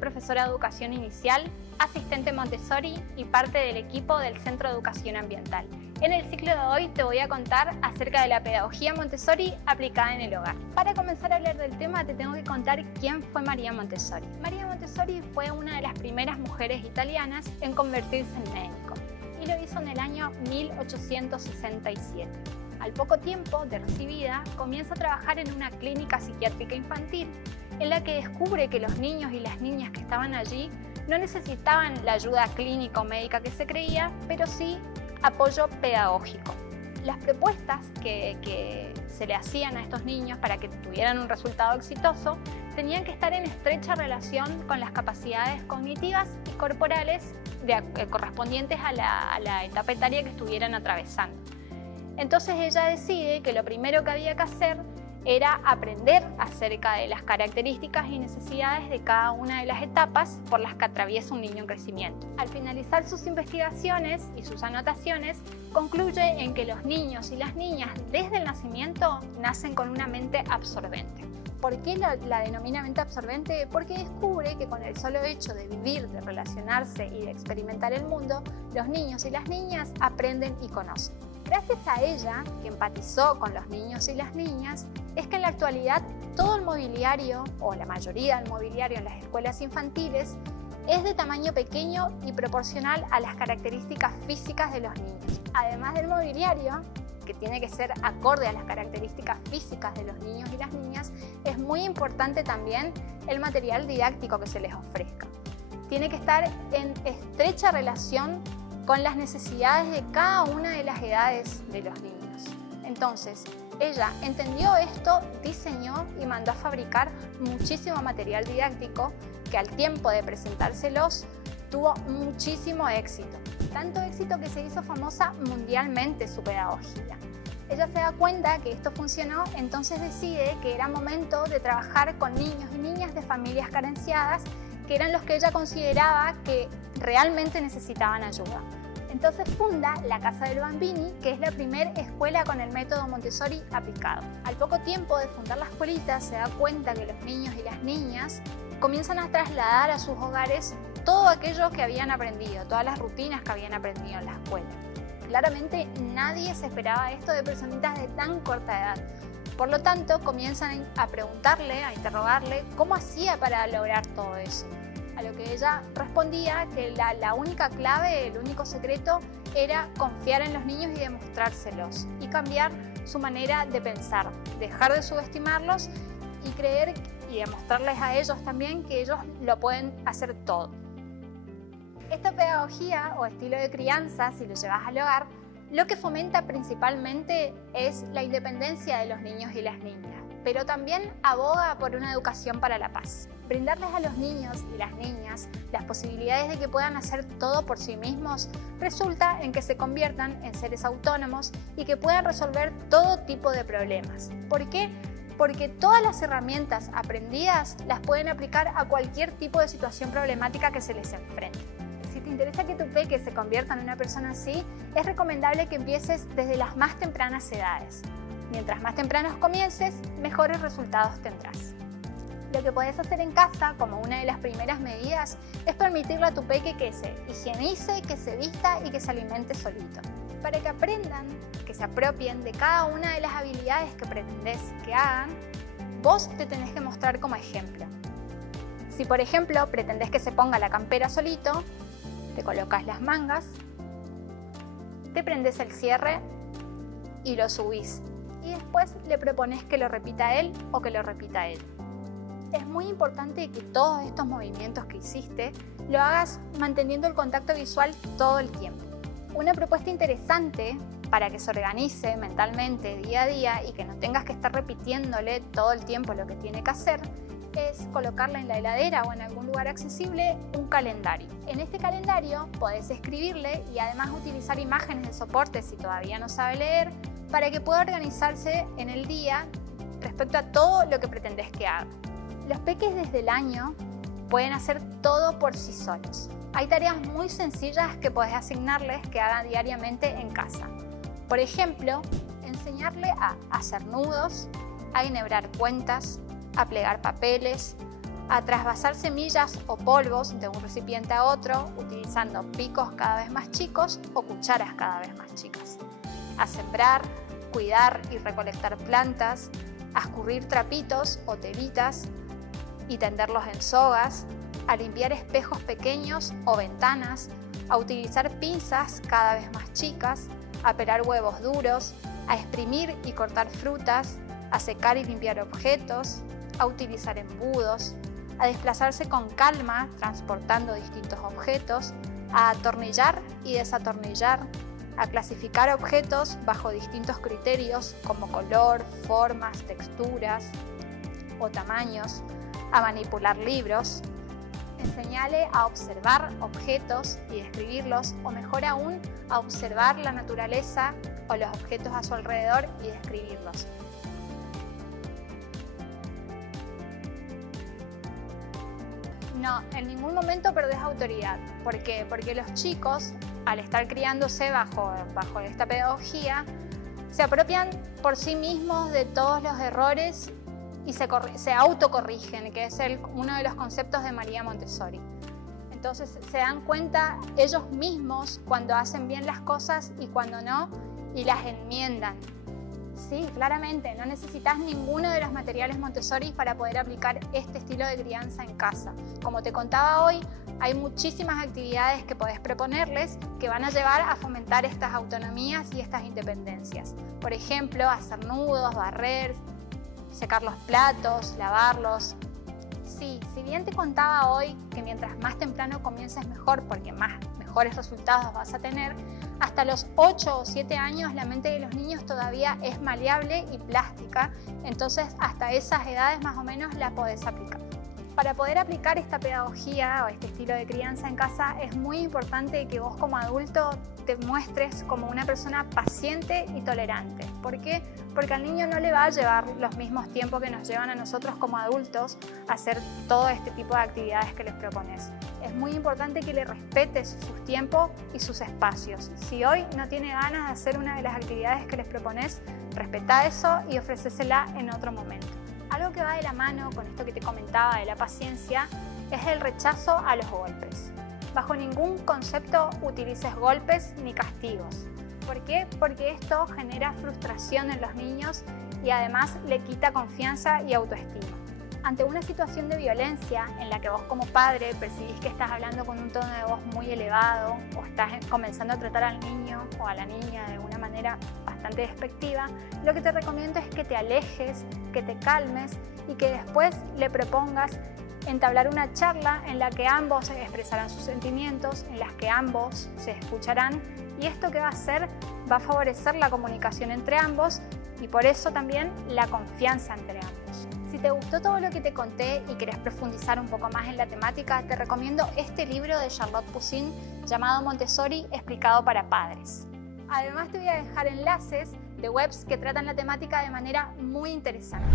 profesora de Educación Inicial, asistente Montessori y parte del equipo del Centro de Educación Ambiental. En el ciclo de hoy te voy a contar acerca de la pedagogía Montessori aplicada en el hogar. Para comenzar a hablar del tema te tengo que contar quién fue María Montessori. María Montessori fue una de las primeras mujeres italianas en convertirse en médico y lo hizo en el año 1867. Al poco tiempo de recibida, comienza a trabajar en una clínica psiquiátrica infantil en la que descubre que los niños y las niñas que estaban allí no necesitaban la ayuda clínica o médica que se creía, pero sí apoyo pedagógico. Las propuestas que se le hacían a estos niños para que tuvieran un resultado exitoso tenían que estar en estrecha relación con las capacidades cognitivas y corporales correspondientes a la etapa etaria que estuvieran atravesando. Entonces ella decide que lo primero que había que hacer era aprender acerca de las características y necesidades de cada una de las etapas por las que atraviesa un niño en crecimiento. Al finalizar sus investigaciones y sus anotaciones, concluye en que los niños y las niñas desde el nacimiento nacen con una mente absorbente. ¿Por qué la denomina mente absorbente? Porque descubre que con el solo hecho de vivir, de relacionarse y de experimentar el mundo, los niños y las niñas aprenden y conocen. Gracias a ella, que empatizó con los niños y las niñas, es que en la actualidad todo el mobiliario, o la mayoría del mobiliario en las escuelas infantiles, es de tamaño pequeño y proporcional a las características físicas de los niños. Además del mobiliario, que tiene que ser acorde a las características físicas de los niños y las niñas, es muy importante también el material didáctico que se les ofrezca. Tiene que estar en estrecha relación con las necesidades de cada una de las edades de los niños. Entonces, ella entendió esto, diseñó y mandó a fabricar muchísimo material didáctico que al tiempo de presentárselos tuvo muchísimo éxito. Tanto éxito que se hizo famosa mundialmente su pedagogía. Ella se da cuenta que esto funcionó, entonces decide que era momento de trabajar con niños y niñas de familias carenciadas, que eran los que ella consideraba que realmente necesitaban ayuda. Entonces funda la Casa del Bambini, que es la primera escuela con el método Montessori aplicado. Al poco tiempo de fundar la escuelita se da cuenta que los niños y las niñas comienzan a trasladar a sus hogares todo aquello que habían aprendido, todas las rutinas que habían aprendido en la escuela. Claramente nadie se esperaba esto de personitas de tan corta edad. Por lo tanto, comienzan a preguntarle, a interrogarle cómo hacía para lograr todo eso. A lo que ella respondía que la única clave, el único secreto era confiar en los niños y demostrárselos y cambiar su manera de pensar, dejar de subestimarlos y creer y demostrarles a ellos también que ellos lo pueden hacer todo. Esta pedagogía o estilo de crianza, si lo llevas al hogar, lo que fomenta principalmente es la independencia de los niños y las niñas, pero también aboga por una educación para la paz. Brindarles a los niños y las niñas las posibilidades de que puedan hacer todo por sí mismos resulta en que se conviertan en seres autónomos y que puedan resolver todo tipo de problemas. ¿Por qué? Porque todas las herramientas aprendidas las pueden aplicar a cualquier tipo de situación problemática que se les enfrente. Si te interesa que tu peque se convierta en una persona así, es recomendable que empieces desde las más tempranas edades. Mientras más tempranos comiences, mejores resultados tendrás. Lo que puedes hacer en casa, como una de las primeras medidas, es permitirle a tu peque que se higienice, que se vista y que se alimente solito. Para que aprendan, que se apropien de cada una de las habilidades que pretendés que hagan, vos te tenés que mostrar como ejemplo. Si, por ejemplo, pretendés que se ponga la campera solito, te colocas las mangas, te prendés el cierre y lo subís. Y después le propones que lo repita él o que lo repita él. Es muy importante que todos estos movimientos que hiciste lo hagas manteniendo el contacto visual todo el tiempo. Una propuesta interesante para que se organice mentalmente día a día y que no tengas que estar repitiéndole todo el tiempo lo que tiene que hacer es colocarle en la heladera o en algún lugar accesible un calendario. En este calendario podés escribirle y además utilizar imágenes de soporte si todavía no sabe leer para que pueda organizarse en el día respecto a todo lo que pretendés que haga. Los peques desde el año pueden hacer todo por sí solos. Hay tareas muy sencillas que podés asignarles que hagan diariamente en casa. Por ejemplo, enseñarle a hacer nudos, a enhebrar cuentas, a plegar papeles, a trasvasar semillas o polvos de un recipiente a otro utilizando picos cada vez más chicos o cucharas cada vez más chicas, a sembrar, cuidar y recolectar plantas, a escurrir trapitos o telitas y tenderlos en sogas, a limpiar espejos pequeños o ventanas, a utilizar pinzas cada vez más chicas, a pelar huevos duros, a exprimir y cortar frutas, a secar y limpiar objetos, a utilizar embudos, a desplazarse con calma transportando distintos objetos, a atornillar y desatornillar, a clasificar objetos bajo distintos criterios como color, formas, texturas o tamaños, a manipular libros. Enseñale a observar objetos y describirlos, o mejor aún, a observar la naturaleza o los objetos a su alrededor y describirlos. No, en ningún momento perdés autoridad. ¿Por qué? Porque los chicos, al estar criándose bajo esta pedagogía, se apropian por sí mismos de todos los errores y se autocorrigen, que es uno de los conceptos de María Montessori. Entonces se dan cuenta ellos mismos cuando hacen bien las cosas y cuando no, y las enmiendan. Sí, claramente, no necesitas ninguno de los materiales Montessori para poder aplicar este estilo de crianza en casa. Como te contaba hoy, hay muchísimas actividades que podés proponerles que van a llevar a fomentar estas autonomías y estas independencias. Por ejemplo, hacer nudos, barrer, secar los platos, lavarlos. Sí, si bien te contaba hoy que mientras más temprano comiences mejor, porque mejores resultados vas a tener, hasta los 8 o 7 años la mente de los niños todavía es maleable y plástica, entonces hasta esas edades más o menos la podés aplicar. Para poder aplicar esta pedagogía o este estilo de crianza en casa es muy importante que vos como adulto te muestres como una persona paciente y tolerante. ¿Por qué? Porque al niño no le va a llevar los mismos tiempos que nos llevan a nosotros como adultos a hacer todo este tipo de actividades que les propones. Es muy importante que le respetes sus tiempos y sus espacios. Si hoy no tiene ganas de hacer una de las actividades que les propones, respeta eso y ofrécesela en otro momento. Algo que va de la mano con esto que te comentaba de la paciencia es el rechazo a los golpes. Bajo ningún concepto utilices golpes ni castigos. ¿Por qué? Porque esto genera frustración en los niños y además le quita confianza y autoestima. Ante una situación de violencia en la que vos como padre percibís que estás hablando con un tono de voz muy elevado o estás comenzando a tratar al niño o a la niña de una manera bastante despectiva, lo que te recomiendo es que te alejes, que te calmes y que después le propongas entablar una charla en la que ambos expresarán sus sentimientos, en las que ambos se escucharán, y esto que va a hacer va a favorecer la comunicación entre ambos y por eso también la confianza entre ambos. Si te gustó todo lo que te conté y querés profundizar un poco más en la temática, te recomiendo este libro de Charlotte Poussin llamado Montessori explicado para padres. Además te voy a dejar enlaces de webs que tratan la temática de manera muy interesante.